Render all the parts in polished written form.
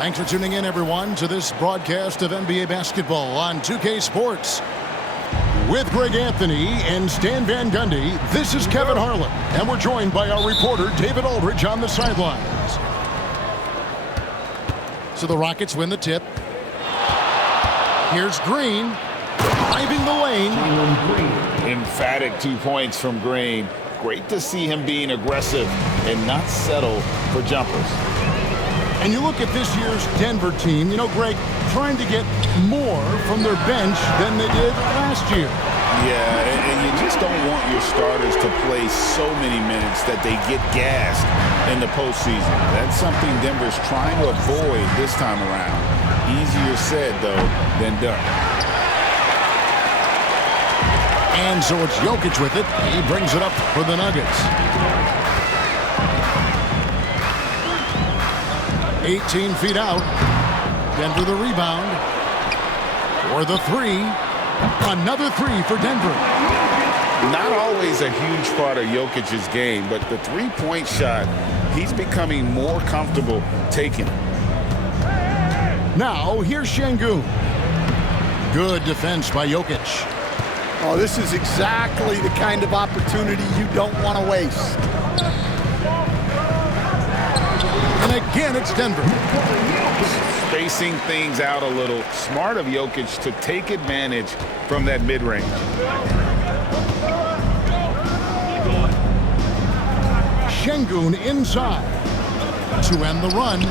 Thanks for tuning in, everyone, to this broadcast of NBA basketball on 2K Sports. With Greg Anthony and Stan Van Gundy, this is Kevin Harlan, and we're joined by our reporter, David Aldridge, on the sidelines. So the Rockets win the tip. Here's Green, driving the lane. Emphatic 2 points from Green. Great to see him being aggressive and not settle for jumpers. And you look at this year's Denver team, Greg, trying to get more from their bench than they did last year. Yeah, and you just don't want your starters to play so many minutes that they get gassed in the postseason. That's something Denver's trying to avoid this time around. Easier said, though, than done. And so it's Jokic with it. He brings it up for the Nuggets. 18 feet out. Denver the rebound. For the three. Another three for Denver. Not always a huge part of Jokic's game, but the three-point shot, he's becoming more comfortable taking it. Now, here's Şengün. Good defense by Jokic. Oh, this is exactly the kind of opportunity you don't want to waste. And again, it's Denver. Spacing things out a little. Smart of Jokic to take advantage from that mid-range. Şengün inside to end the run,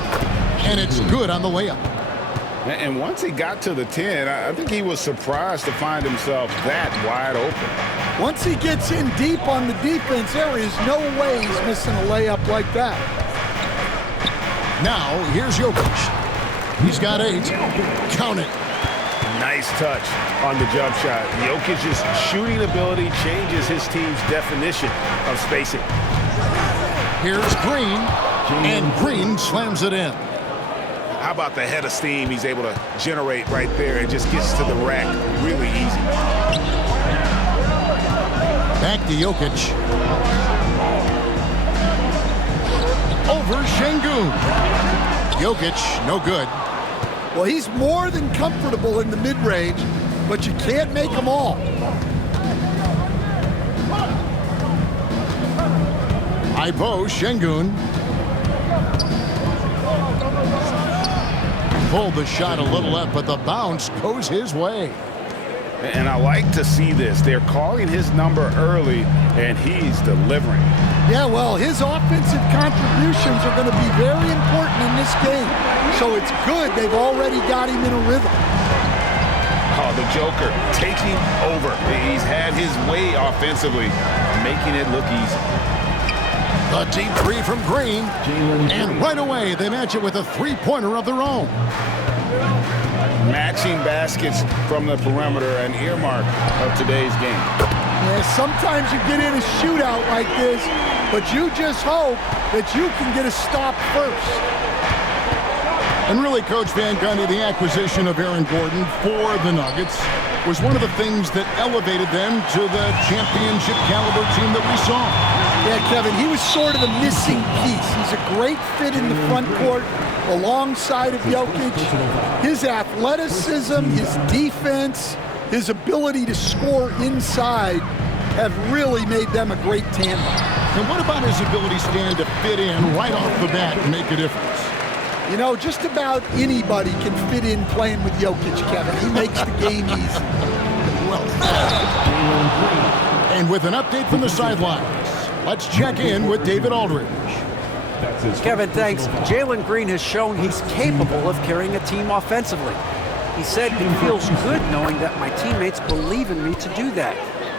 and it's good on the layup. And once he got to the 10, I think he was surprised to find himself that wide open. Once he gets in deep on the defense, there is no way he's missing a layup like that. Now, here's Jokic. He's got 8. Count it. Nice touch on the jump shot. Jokic's shooting ability changes his team's definition of spacing. Here's Green, and Green slams it in. How about the head of steam he's able to generate right there and just gets to the rack really easy. Back to Jokic. Over Şengün. Jokic, no good. Well, he's more than comfortable in the mid-range, but you can't make them all. Ivo Şengün. Pulled the shot a little left, but the bounce goes his way. And I like to see this. They're calling his number early, and he's delivering. Yeah, well, his offensive contributions are going to be very important in this game. So it's good they've already got him in a rhythm. Oh, the Joker taking over. He's had his way offensively, making it look easy. A deep 3 from Green, and right away they match it with a 3-pointer of their own. Matching baskets from the perimeter, an earmark of today's game. Yeah, sometimes you get in a shootout like this, but you just hope that you can get a stop first. And really, Coach Van Gundy, the acquisition of Aaron Gordon for the Nuggets was one of the things that elevated them to the championship caliber team that we saw. Yeah, Kevin, he was sort of the missing piece. He's a great fit in the front court alongside of Jokic. His athleticism, his defense, his ability to score inside have really made them a great tandem. And what about his ability, Stan, to fit in right off the bat and make a difference? You know, just about anybody can fit in playing with Jokic, Kevin. He makes the game easy. Well, and with an update from the sidelines, let's check in with David Aldridge. Kevin, thanks. Jalen Green has shown he's capable of carrying a team offensively. He said it feels good knowing that my teammates believe in me to do that.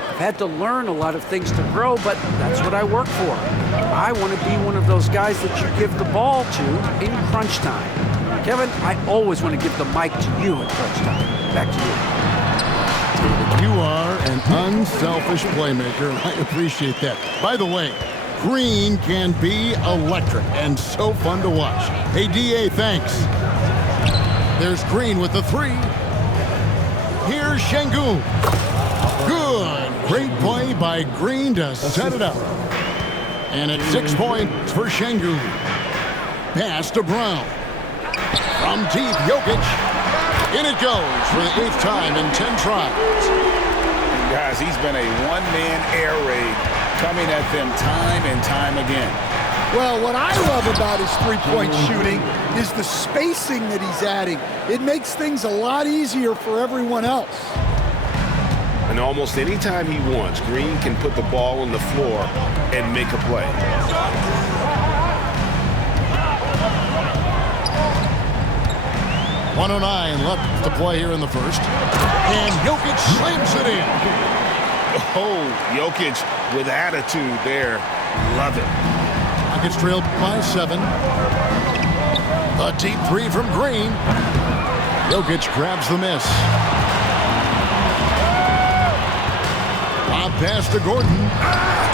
I've had to learn a lot of things to grow, but that's what I work for. I want to be one of those guys that you give the ball to in crunch time. Kevin, I always want to give the mic to you in crunch time. Back to you. David, you are an unselfish playmaker, and I appreciate that. By the way, Green can be electric and so fun to watch. Hey, DA, thanks. There's Green with the 3. Here's Şengün. Good. Great play by Green to set it up. And it's 6 points for Şengün. Pass to Brown. From deep, Jokic. In it goes for the 8th time in 10 tries. Guys, he's been a one-man air raid coming at them time and time again. Well, what I love about his three-point shooting is the spacing that he's adding. It makes things a lot easier for everyone else. And almost any time he wants, Green can put the ball on the floor and make a play. .109 left to play here in the first. And Jokic slams it in. Oh, Jokic with attitude there. Love it. Nuggets trailed by 7. A deep 3 from Green. Jokic grabs the miss. Lob pass to Gordon.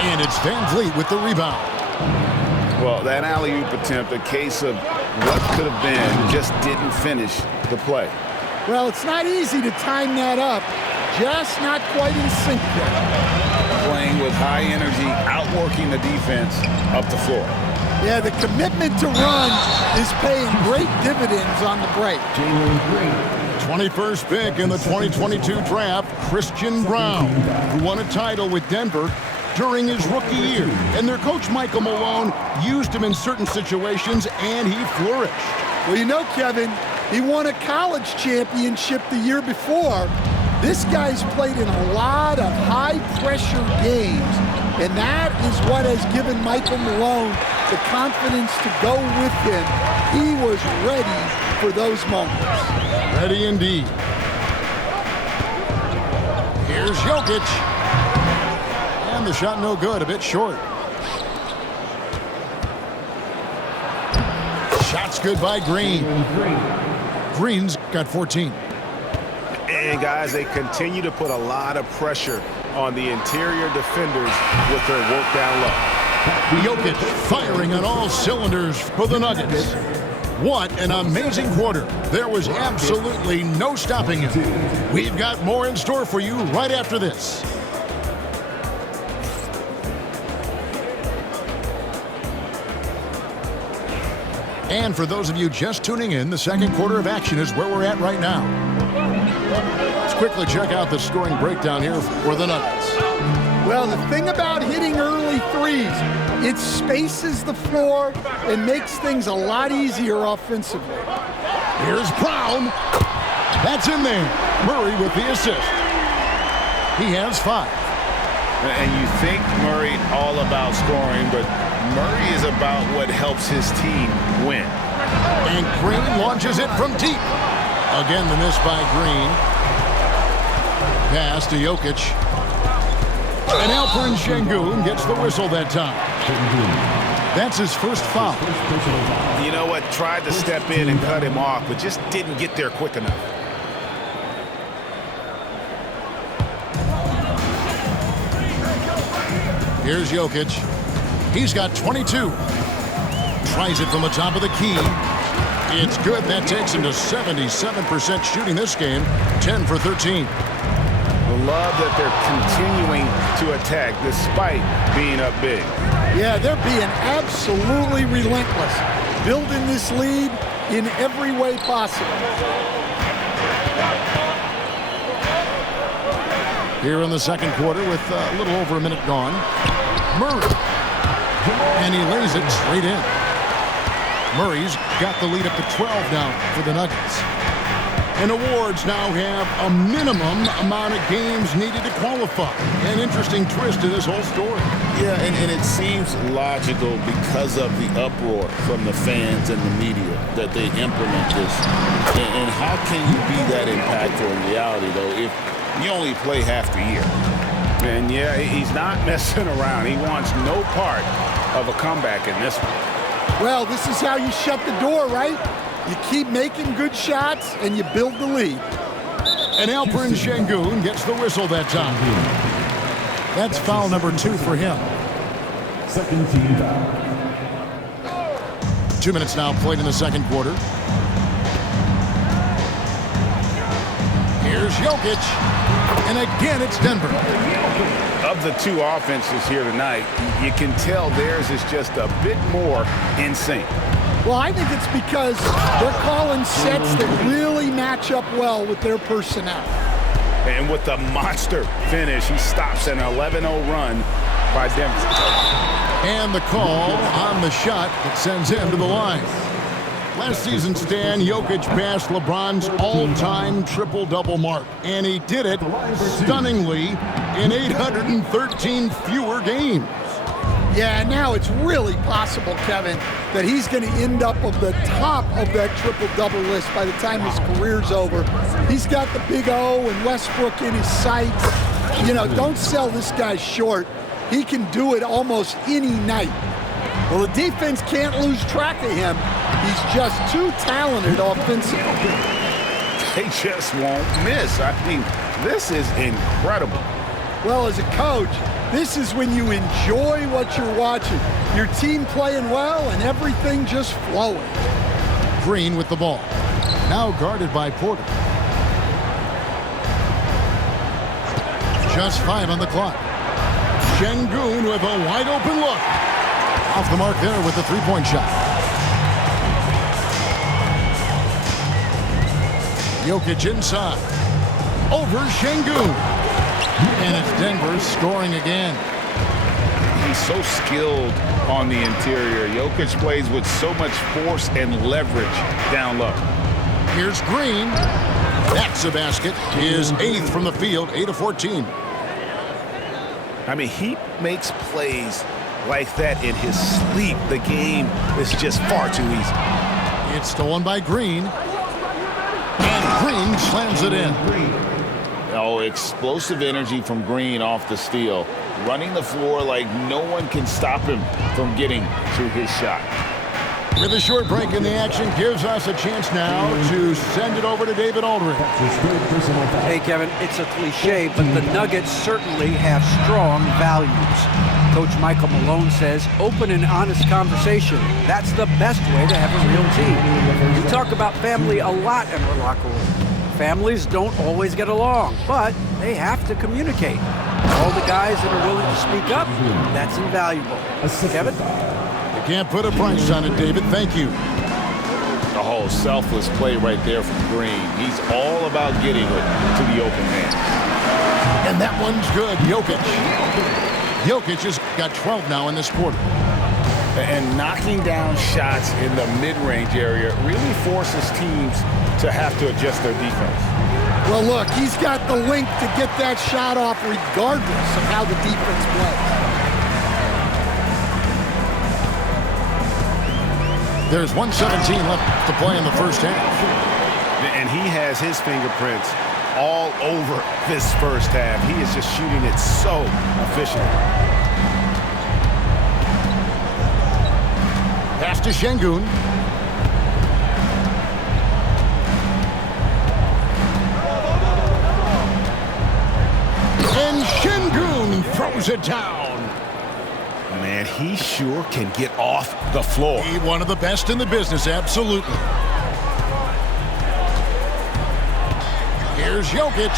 And it's Van Vliet with the rebound. Well, that alley-oop attempt, a case of what could have been, just didn't finish the play. Well, it's not easy to time that up. Just not quite in sync there. Playing with high energy, outworking the defense up the floor. Yeah, the commitment to run is paying great dividends on the break. 21st pick in the 2022 draft, Christian Braun, who won a title with Denver during his rookie year. And their coach, Michael Malone, used him in certain situations, and he flourished. Well, you know, Kevin, he won a college championship the year before. This guy's played in a lot of high-pressure games, And that is what has given Michael Malone the confidence to go with him. He was ready for those moments. Ready indeed. Here's Jokic. And the shot no good, a bit short. Shot's good by Green. Green's got 14. And guys, they continue to put a lot of pressure on the interior defenders with their work down low. Jokic firing on all cylinders for the Nuggets. What an amazing quarter. There was absolutely no stopping him. We've got more in store for you right after this. And for those of you just tuning in, the second quarter of action is where we're at right now. Let's quickly check out the scoring breakdown here for the Nuggets. Well, the thing about hitting early threes, it spaces the floor and makes things a lot easier offensively. Here's Brown. That's in there. Murray with the assist. He has 5. And you think Murray all about scoring, but Murray is about what helps his team win. And Green launches it from deep. Again, the miss by Green. Pass to Jokic. And Alperen Şengün gets the whistle that time. That's his first foul. You know what? Tried to step in and cut him off, but just didn't get there quick enough. Here's Jokic. He's got 22. Tries it from the top of the key. It's good. That takes him to 77% shooting this game. 10 for 13. Love that they're continuing to attack despite being up big. Yeah, they're being absolutely relentless, building this lead in every way possible. Here in the second quarter with a little over a minute gone. Murray. And he lays it straight in. Murray's got the lead up to 12 now for the Nuggets. And awards now have a minimum amount of games needed to qualify. An interesting twist to this whole story. Yeah, and it seems logical because of the uproar from the fans and the media that they implement this. And how can you be that impactful in reality, though, if you only play half the year? And yeah, he's not messing around. He wants no part of a comeback in this one. Well, this is how you shut the door, right? You keep making good shots, and you build the lead. And Alperen Şengün gets the whistle that time. That's foul number 2 for him. Second team foul. 2 minutes now played in the second quarter. Here's Jokic. And again, it's Denver. Of the two offenses here tonight, you can tell theirs is just a bit more in sync. Well, I think it's because they're calling sets that really match up well with their personnel. And with the monster finish, he stops an 11-0 run by Denver. And the call on the shot that sends him to the line. Last season, Stan, Jokic passed LeBron's all-time triple-double mark. And he did it stunningly in 813 fewer games. Yeah, now it's really possible, Kevin, that he's going to end up at the top of that triple-double list by the time his career's over. He's got the big O and Westbrook in his sights. You know, don't sell this guy short. He can do it almost any night. Well, the defense can't lose track of him. He's just too talented offensively. They just won't miss. I mean, this is incredible. Well, as a coach, this is when you enjoy what you're watching. Your team playing well and everything just flowing. Green with the ball. Now guarded by Porter. Just 5 on the clock. Şengün with a wide open look. Off the mark there with the three-point shot. Jokic inside. Over Şengün. And it's Denver scoring again. He's so skilled on the interior. Jokic plays with so much force and leverage down low. Here's Green. That's a basket. His 8th from the field, 8 of 14. I mean, he makes plays like that in his sleep. The game is just far too easy. It's stolen by Green. And Green slams it in. Oh, explosive energy from Green off the steal. Running the floor like no one can stop him from getting to his shot. With a short break in the action, gives us a chance now to send it over to David Aldridge. Hey, Kevin, it's a cliche, but the Nuggets certainly have strong values. Coach Michael Malone says open and honest conversation. That's the best way to have a real team. We talk about family a lot in our locker room. Families don't always get along, but they have to communicate. All the guys that are willing to speak up, that's invaluable. Kevin? Can't put a price on it, David. Thank you. The whole selfless play right there from Green. He's all about getting it to the open man. And that one's good. Jokic. Jokic has got 12 now in this quarter. And knocking down shots in the mid-range area really forces teams to have to adjust their defense. Well, look, he's got the length to get that shot off regardless of how the defense plays. There's 1:17 left to play in the first half. And he has his fingerprints all over this first half. He is just shooting it so efficiently. Pass to Şengün. And Şengün throws it down. Man, he sure can get off the floor. One of the best in the business, absolutely. Here's Jokic.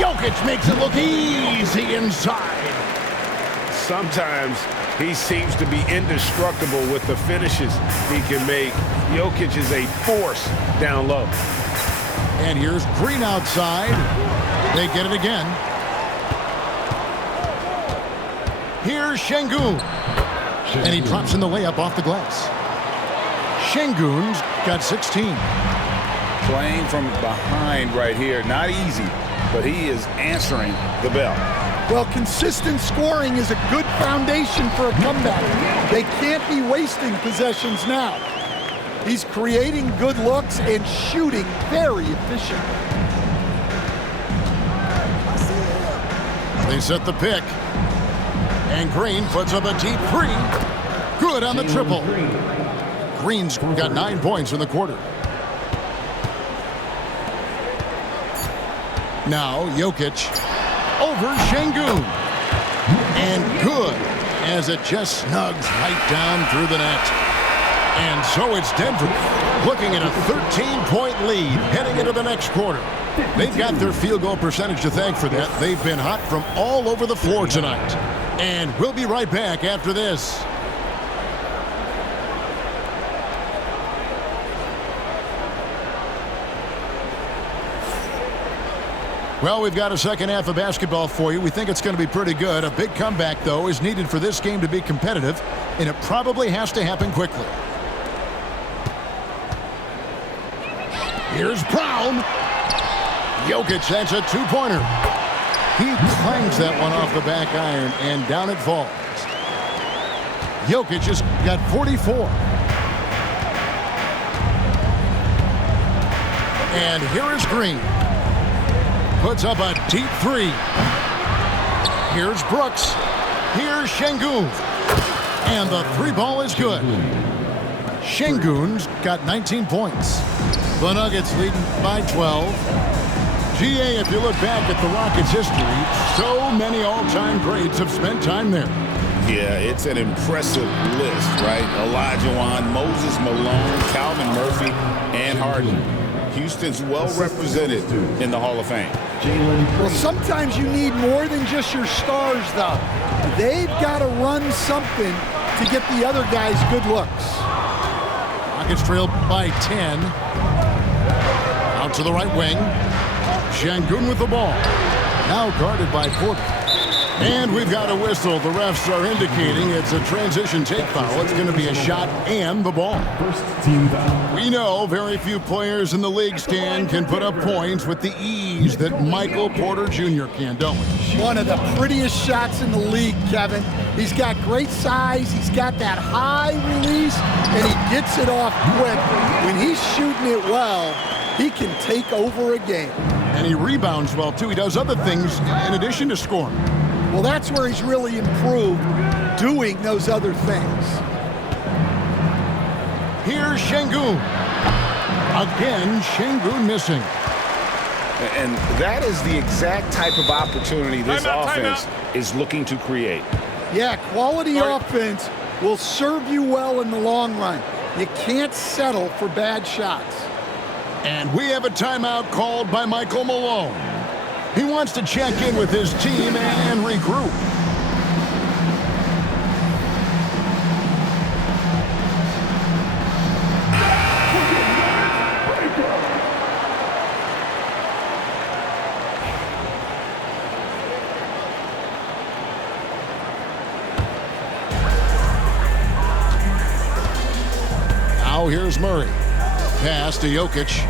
Jokic makes it look easy inside. Sometimes he seems to be indestructible with the finishes he can make. Jokic is a force down low. And here's Green outside. They get it again. Here's Şengün. And he drops in the layup off the glass. Şengün's got 16. Playing from behind right here. Not easy, but he is answering the bell. Well, consistent scoring is a good foundation for a comeback. They can't be wasting possessions now. He's creating good looks and shooting very efficiently. They set the pick. And Green puts up a deep three. Good on the triple. Green's got 9 points in the quarter. Now Jokic over Şengün. And good as it just snugs right down through the net. And so it's Denver looking at a 13-point lead heading into the next quarter. They've got their field goal percentage to thank for that. They've been hot from all over the floor tonight. And we'll be right back after this. Well, we've got a second half of basketball for you. We think it's going to be pretty good. A big comeback, though, is needed for this game to be competitive, and it probably has to happen quickly. Here's Brown. Jokic, that's a two-pointer. He clangs that one off the back iron, and down it falls. Jokic has got 44. And here is Green. Puts up a deep three. Here's Brooks. Here's Şengün. And the three ball is good. Şengün's got 19 points. The Nuggets leading by 12. GA, if you look back at the Rockets' history, so many all-time greats have spent time there. Yeah, it's an impressive list, right? Olajuwon, Moses Malone, Calvin Murphy, and Harden. Houston's well represented in the Hall of Fame. Well, sometimes you need more than just your stars, though. They've got to run something to get the other guys good looks. Rockets trailed by 10. Out to the right wing. Şengün with the ball. Now guarded by Porter. And we've got a whistle. The refs are indicating it's a transition take foul. It's going to be a shot and the ball. First team foul. We know very few players in the league, Stan, can put up points with the ease that Michael Porter Jr. can, don't we? One of the prettiest shots in the league, Kevin. He's got great size. He's got that high release, and he gets it off quick. When he's shooting it well, he can take over a game. And he rebounds well, too. He does other things in addition to scoring. Well, that's where he's really improved, doing those other things. Here's Şengün. Again, Şengün missing. And that is the exact type of opportunity this offense is looking to create. Yeah, quality offense will serve you well in the long run. You can't settle for bad shots. And we have a timeout called by Michael Malone. He wants to check in with his team and regroup. Now here's Murray. Pass to Jokic.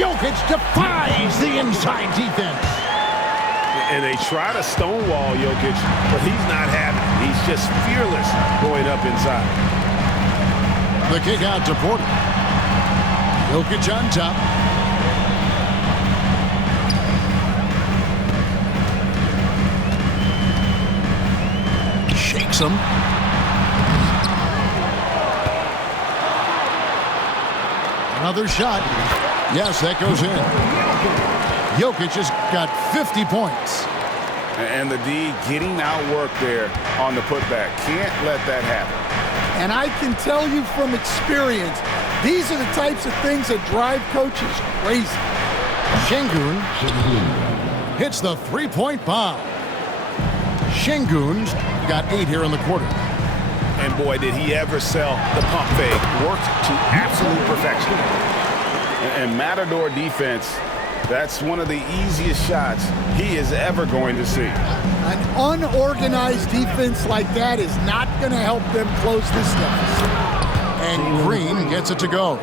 Jokic defies the inside defense. And they try to stonewall Jokic, but he's not having it. He's just fearless going up inside. The kick out to Porter. Jokic on top. Shakes him. Another shot. Yes, that goes in. Jokic has got 50 points. And the D getting outworked there on the putback. Can't let that happen. And I can tell you from experience, these are the types of things that drive coaches crazy. Şengün hits the three-point bomb. Şengün's got 8 here in the quarter. And boy, did he ever sell the pump fake. Worked to absolute perfection. And Matador defense, that's one of the easiest shots he is ever going to see. An unorganized defense like that is not going to help them close this deficit. And Green gets it to go.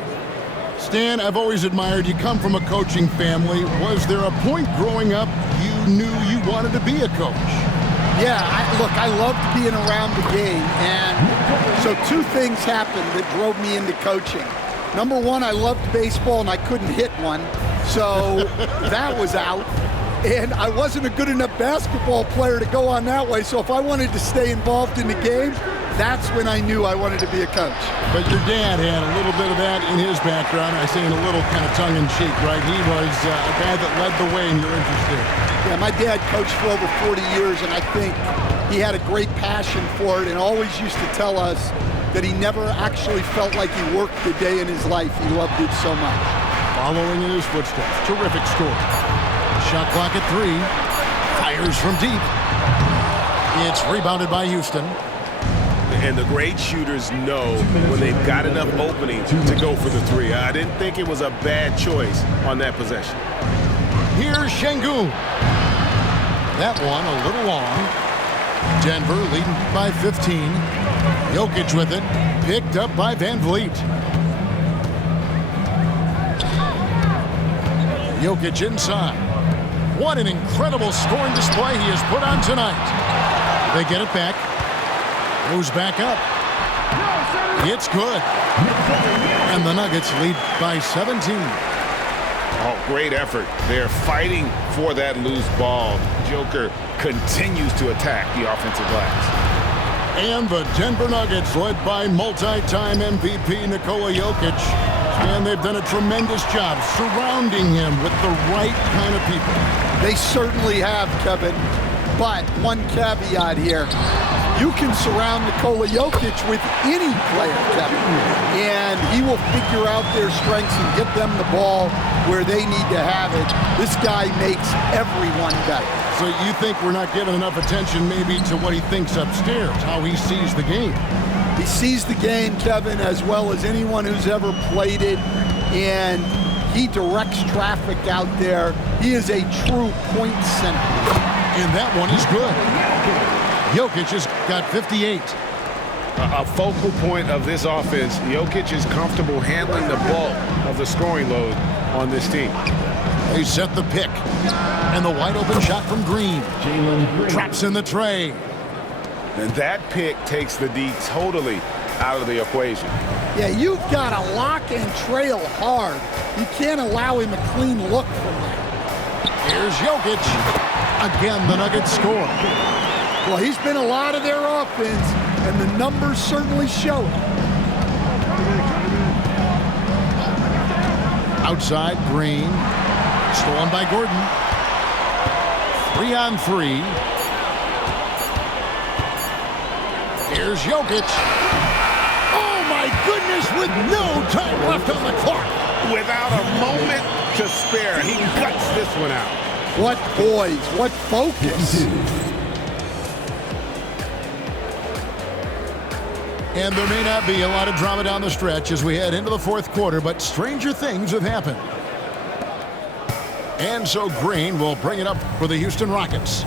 Stan, I've always admired you. Come from a coaching family. Was there a point growing up you knew you wanted to be a coach? Yeah, I loved being around the game. And so 2 things happened that drove me into coaching. Number one, I loved baseball and I couldn't hit one. So that was out. And I wasn't a good enough basketball player to go on that way. So if I wanted to stay involved in the game, that's when I knew I wanted to be a coach. But your dad had a little bit of that in his background. I say in a little kind of tongue-in-cheek, right? He was a guy that led the way in your interest there. Yeah, my dad coached for over 40 years, and I think he had a great passion for it and always used to tell us that he never actually felt like he worked a day in his life. He loved it so much. Following in his footsteps. Terrific score. Shot clock at 3. Fires from deep. It's rebounded by Houston. And the great shooters know when they've got enough opening to go for the 3. I didn't think it was a bad choice on that possession. Here's Şengün. That one a little long. Denver leading by 15. Jokic with it. Picked up by Van Vliet. Jokic inside. What an incredible scoring display he has put on tonight. They get it back. Goes back up. It's good. And the Nuggets lead by 17. Oh, great effort. They're fighting for that loose ball. Joker continues to attack the offensive glass. And the Denver Nuggets, led by multi-time MVP Nikola Jokic. And they've done a tremendous job surrounding him with the right kind of people. They certainly have, Kevin. But one caveat here. You can surround Nikola Jokic with any player, Kevin, and he will figure out their strengths and get them the ball where they need to have it. This guy makes everyone better. So you think we're not giving enough attention maybe to what he thinks upstairs, how he sees the game? He sees the game, Kevin, as well as anyone who's ever played it, and He directs traffic out there. He is a true point center. And that one is good. Jokic has got 58. A focal point of this offense. Jokic is comfortable handling the bulk of the scoring load on this team. They set the pick. And the wide open shot from Green. Drops in the tray. And that pick takes the D totally out of the equation. Yeah, you've got to lock and trail hard. You can't allow him a clean look from that. Here's Jokic. Again, the Nuggets score. Well, he's been a lot of their offense, and the numbers certainly show it. Outside, Green. Stolen by Gordon. 3-on-3. Here's Jokic. Oh, my goodness, with no time left on the clock. Without a moment to spare, he guts this one out. What poise, what focus. And there may not be a lot of drama down the stretch as we head into the fourth quarter, but stranger things have happened. And so Green will bring it up for the Houston Rockets.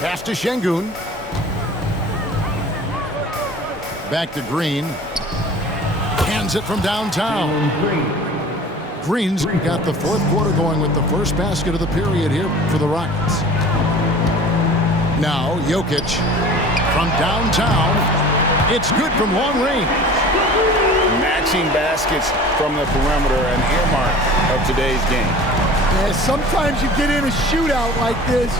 Pass to Şengün. Back to Green. Hands it from downtown. Green's got the fourth quarter going with the first basket of the period here for the Rockets. Now Jokic from downtown. It's good from long range. Matching baskets from the perimeter, an earmark of today's game. Yeah, sometimes you get in a shootout like this,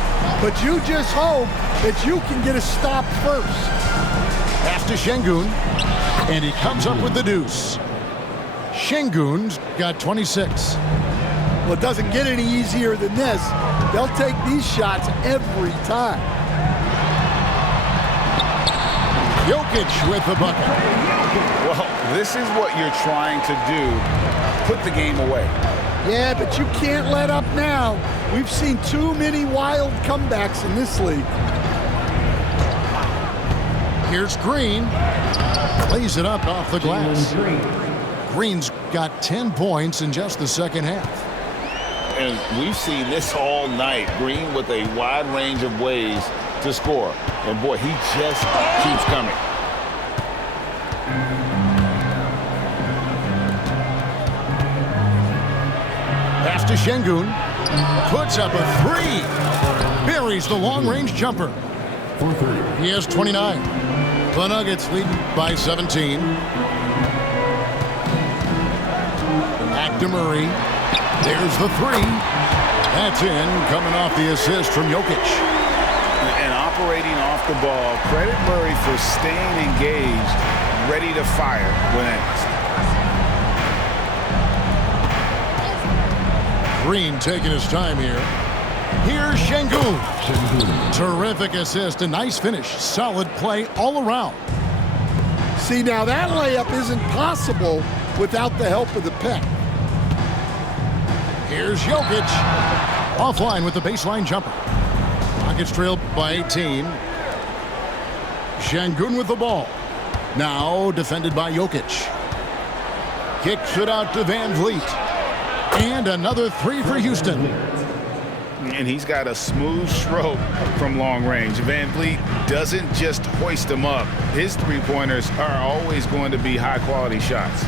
but you just hope that you can get a stop first. Pass to Şengün, and he comes up with the deuce. Şengün's got 26. Well, it doesn't get any easier than this. They'll take these shots every time. Jokic with the bucket. Well, this is what you're trying to do. Put the game away. Yeah, but you can't let up now. We've seen too many wild comebacks in this league. Here's Green. Lays it up off the glass. Green's got 10 points in just the second half. And we've seen this all night. Green with a wide range of ways to score. And boy, he just keeps coming. Pass to Şengün. Puts up a three. Buries the long-range jumper. He has 29. The Nuggets lead by 17. Back to Murray. There's the three. That's in, coming off the assist from Jokic. And operating off the ball, credit Murray for staying engaged, ready to fire when asked. Green taking his time here. Here's Şengün. Terrific assist, a nice finish. Solid play all around. See, now that layup isn't possible without the help of the pick. Here's Jokic. Offline with the baseline jumper. Rockets trail by 18. Şengün with the ball. Now defended by Jokic. Kicks it out to Van Vliet. And another three for Houston. And he's got a smooth stroke from long range. Van Vliet doesn't just hoist them up. His three-pointers are always going to be high-quality shots.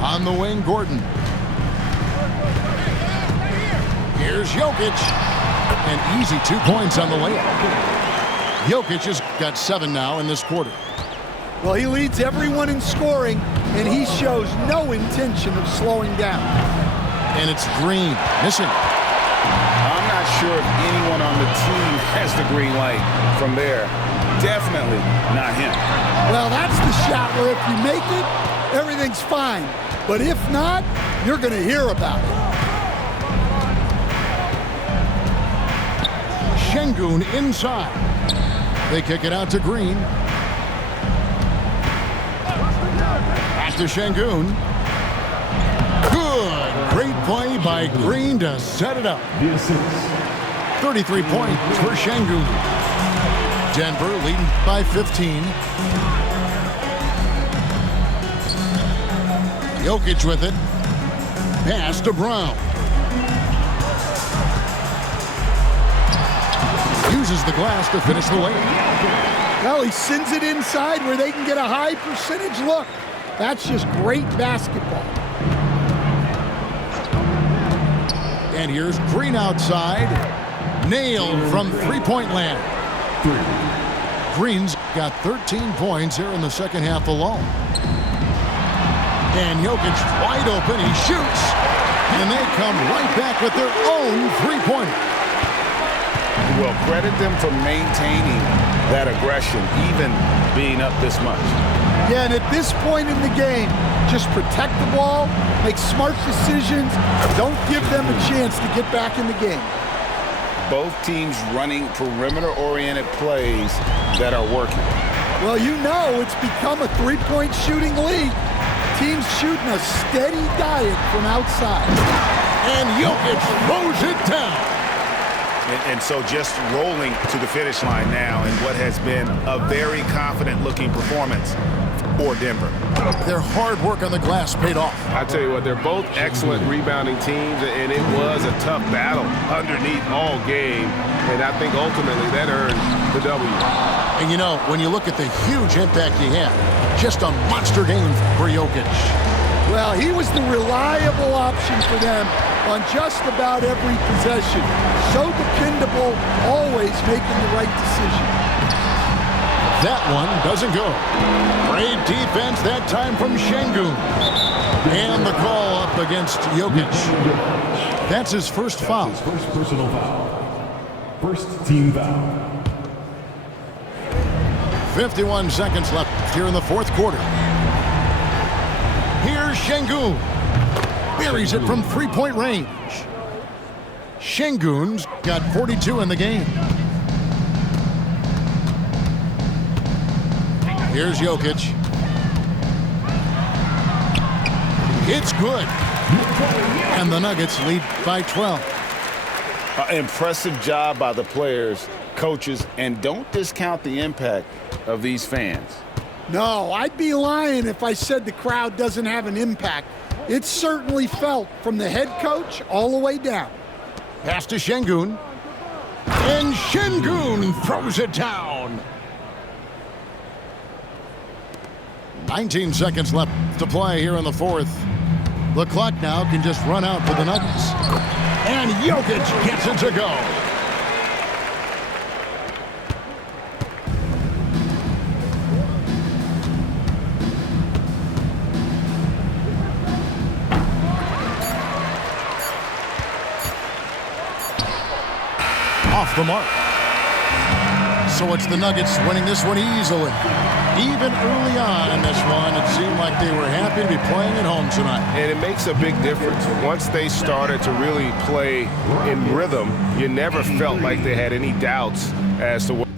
On the wing, Gordon. Here's Jokic. An easy 2 points on the layup. Jokic has got 7 now in this quarter. Well, he leads everyone in scoring, and he shows no intention of slowing down. And it's Green missing. I'm not sure if anyone on the team has the green light from there. Definitely not him. Well, that's the shot where if you make it, everything's fine. But if not, you're going to hear about it. Şengün inside. They kick it out to Green. Back to Şengün. Good. Great play by Green to set it up. 33 points for Şengün. Denver leading by 15. Jokic with it. Pass to Brown. Uses the glass to finish the layup. Well, he sends it inside where they can get a high percentage look. That's just great basketball. And here's Green outside. Nailed from three-point land. Green's got 13 points here in the second half alone. And Jokic wide open. He shoots. And they come right back with their own three-pointer. Well, credit them for maintaining that aggression, even being up this much. Yeah, and at this point in the game, just protect the ball, make smart decisions, don't give them a chance to get back in the game. Both teams running perimeter-oriented plays that are working. Well, you know it's become a three-point shooting league. Teams shooting a steady diet from outside. And Jokic throws it down. And so just rolling to the finish line now in what has been a very confident-looking performance for Denver. Their hard work on the glass paid off. I tell you what, they're both excellent rebounding teams, and it was a tough battle underneath all game. And I think ultimately that earned the W. And you know, when you look at the huge impact he had, just a monster game for Jokic. Well, he was the reliable option for them on just about every possession. So dependable, always making the right decision. That one doesn't go. Great defense that time from Şengün. And the call up against Jokic. That's his first foul. First personal foul. First team foul. 51 seconds left here in the fourth quarter. Here's Şengün. Buries it from three-point range. Şengün's got 42 in the game. Here's Jokic. It's good. And the Nuggets lead by 12. Impressive job by the players, coaches, and don't discount the impact of these fans. No, I'd be lying if I said the crowd doesn't have an impact. It's certainly felt from the head coach all the way down. Pass to Şengün. And Şengün throws it down. 19 seconds left to play here in the fourth. The clock now can just run out for the Nuggets. And Jokic gets it to go. Off the mark. So it's the Nuggets winning this one easily. Even early on in this one, it seemed like they were happy to be playing at home tonight. And it makes a big difference. Once they started to really play in rhythm, you never felt like they had any doubts as to what